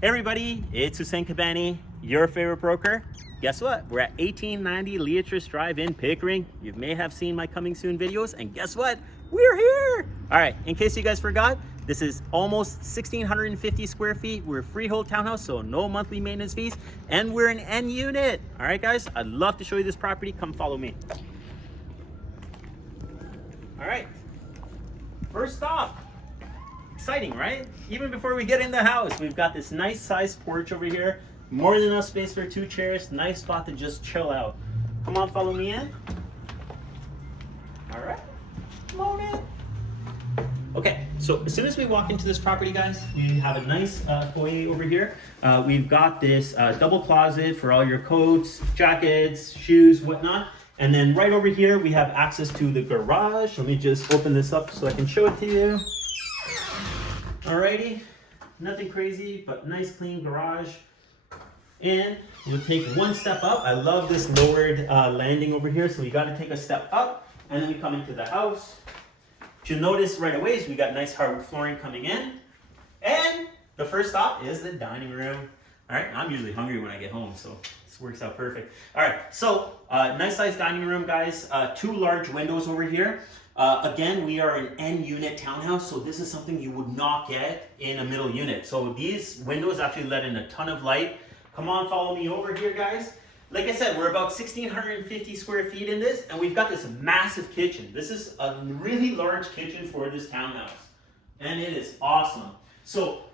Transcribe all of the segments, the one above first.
Hey everybody, it's Hussein Kabani, your favorite broker. Guess what? We're at 1890 Liatris Drive in Pickering. You may have seen my coming soon videos, and guess what? We're here! All right, in case you guys forgot, this is almost 1,650 square feet. We're a freehold townhouse, so no monthly maintenance fees, and we're an N unit. All right, guys, I'd love to show you this property. Come follow me. All right, first off, exciting, right? Even before we get in the house, we've got this nice sized porch over here. More than enough space for 2 chairs. Nice spot to just chill out. Come on, follow me in. All right, come on in. Okay, so as soon as we walk into this property, guys, we have a nice foyer over here. We've got this double closet for all your coats, jackets, shoes, whatnot. And then right over here, we have access to the garage. Let me just open this up so I can show it to you. Alrighty, nothing crazy, but nice clean garage. And we'll take one step up. I love this lowered landing over here, so we got to take a step up, and then we come into the house. What you'll notice right away is we got nice hardwood flooring coming in. And the first stop is the dining room. Alright, I'm usually hungry when I get home, so this works out perfect. Alright, so nice sized dining room, guys. 2 large windows over here. Again, we are an N unit townhouse, so this is something you would not get in a middle unit. So these windows actually let in a ton of light. Come on, follow me over here, guys. Like I said, we're about 1,650 square feet in this, and we've got this massive kitchen. This is a really large kitchen for this townhouse, and it is awesome. So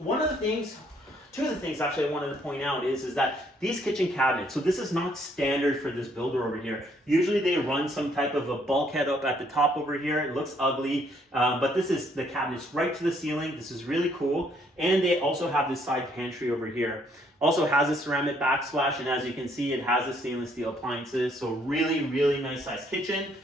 two of the things actually I wanted to point out is that these kitchen cabinets, so this is not standard for this builder over here. Usually they run some type of a bulkhead up at the top over here. It looks ugly, but this is the cabinets right to the ceiling. This is really cool. And they also have this side pantry over here. Also has a ceramic backsplash, and as you can see, it has the stainless steel appliances. So really, really nice size kitchen.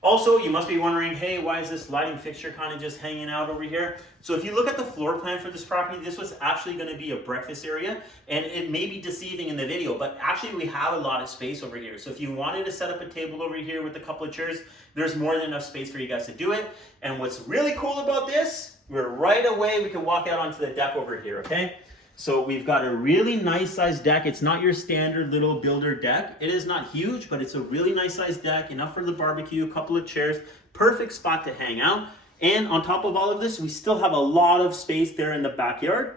Also, you must be wondering, hey, why is this lighting fixture kind of just hanging out over here? So if you look at the floor plan for this property, this was actually going to be a breakfast area, and it may be deceiving in the video, but actually we have a lot of space over here. So if you wanted to set up a table over here with a couple of chairs, there's more than enough space for you guys to do it. And what's really cool about this, we're right away, we can walk out onto the deck over here, okay? So we've got a really nice sized deck. It's not your standard little builder deck. It is not huge, but it's a really nice sized deck, enough for the barbecue, a couple of chairs, perfect spot to hang out. And on top of all of this, we still have a lot of space there in the backyard.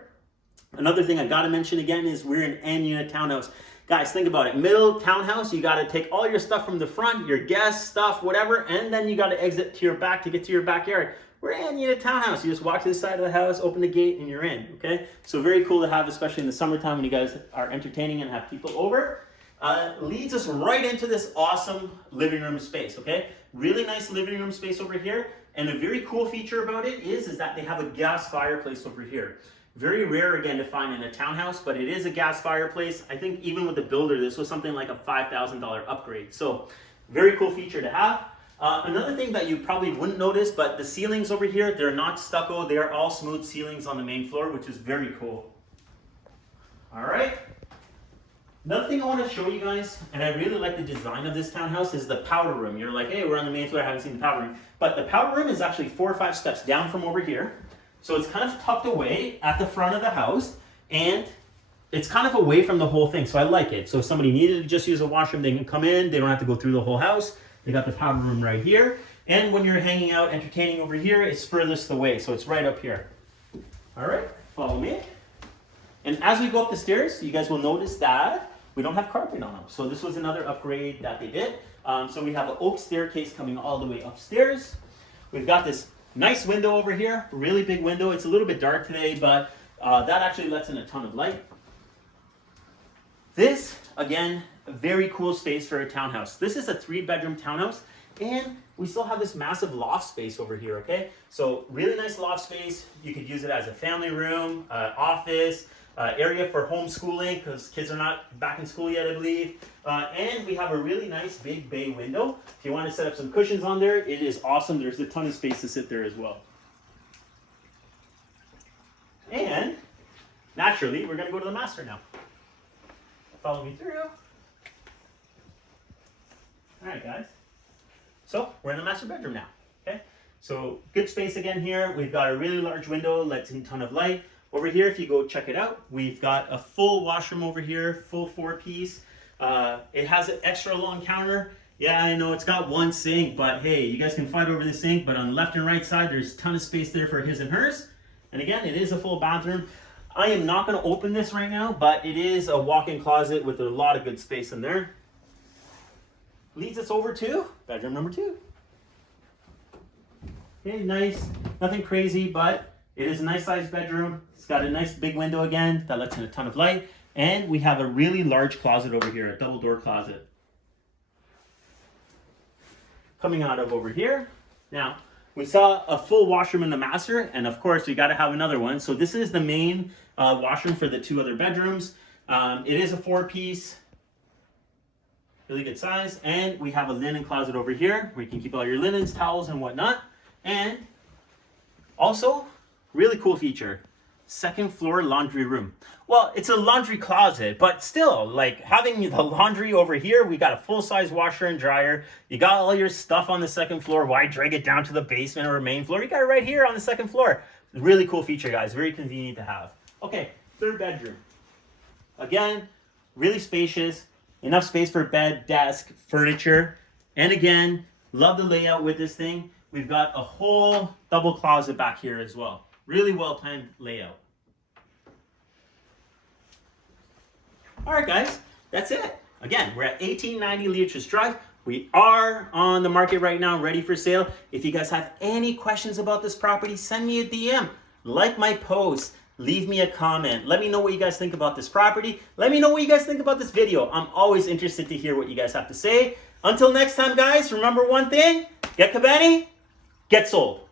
Another thing I gotta mention again is we're an N unit townhouse. Guys, think about it. Middle townhouse, you gotta take all your stuff from the front, your guest stuff, whatever, and then you gotta exit to your back to get to your backyard. We're in a townhouse. You just walk to the side of the house, open the gate, and you're in, okay? So very cool to have, especially in the summertime when you guys are entertaining and have people over. Leads us right into this awesome living room space, okay? Really nice living room space over here. And a very cool feature about it is that they have a gas fireplace over here. Very rare, again, to find in a townhouse, but it is a gas fireplace. I think even with the builder, this was something like a $5,000 upgrade. So very cool feature to have. Another thing that you probably wouldn't notice, but the ceilings over here, they're not stucco. They are all smooth ceilings on the main floor, which is very cool. All right. Another thing I want to show you guys, and I really like the design of this townhouse, is the powder room. You're like, hey, we're on the main floor, I haven't seen the powder room. But the powder room is actually 4 or 5 steps down from over here. So it's kind of tucked away at the front of the house, and it's kind of away from the whole thing. So I like it. So if somebody needed to just use a washroom, they can come in. They don't have to go through the whole house. They got the powder room right here. And when you're hanging out, entertaining over here, it's furthest away. So it's right up here. All right, follow me. And as we go up the stairs, you guys will notice that we don't have carpet on them. So this was another upgrade that they did. So we have an oak staircase coming all the way upstairs. We've got this nice window over here, really big window. It's a little bit dark today, but that actually lets in a ton of light. This, again, a very cool space for a townhouse. This is a 3-bedroom townhouse, and we still have this massive loft space over here, okay? So really nice loft space. You could use it as a family room, office, area for homeschooling, because kids are not back in school yet, I believe. And we have a really nice big bay window. If you want to set up some cushions on there, it is awesome. There's a ton of space to sit there as well. And naturally, we're going to go to the master now. Follow me through. All right, guys. So we're in the master bedroom now, okay? So good space again here. We've got a really large window, lets in a ton of light. Over here, if you go check it out, we've got a full washroom over here, full 4-piece. It has an extra long counter. Yeah, I know it's got one sink, but hey, you guys can fight over the sink, but on the left and right side, there's a ton of space there for his and hers. And again, it is a full bathroom. I am not going to open this right now, but it is a walk-in closet with a lot of good space in there. Leads us over to bedroom number 2. Okay, nice, nothing crazy, but it is a nice sized bedroom. It's got a nice big window again that lets in a ton of light. And we have a really large closet over here, a double door closet. Coming out of over here. Now, we saw a full washroom in the master, and of course, we got to have another one. So this is the main washroom for the 2 other bedrooms. It is a 4-piece, really good size. And we have a linen closet over here where you can keep all your linens, towels, and whatnot. And also, really cool feature, 2nd floor laundry room. Well, it's a laundry closet, but still, like having the laundry over here, we got a full-size washer and dryer. You got all your stuff on the 2nd floor. Why drag it down to the basement or main floor? You got it right here on the 2nd floor. Really cool feature, guys. Very convenient to have. Okay, 3rd bedroom. Again, really spacious. Enough space for bed, desk, furniture. And again, love the layout with this thing. We've got a whole double closet back here as well. Really well-planned layout. All right, guys, that's it. Again, we're at 1890 Liatris Drive. We are on the market right now, ready for sale. If you guys have any questions about this property, send me a DM. Like my post. Leave me a comment. Let me know what you guys think about this property. Let me know what you guys think about this video. I'm always interested to hear what you guys have to say. Until next time, guys, remember one thing. Get Kabani, get sold.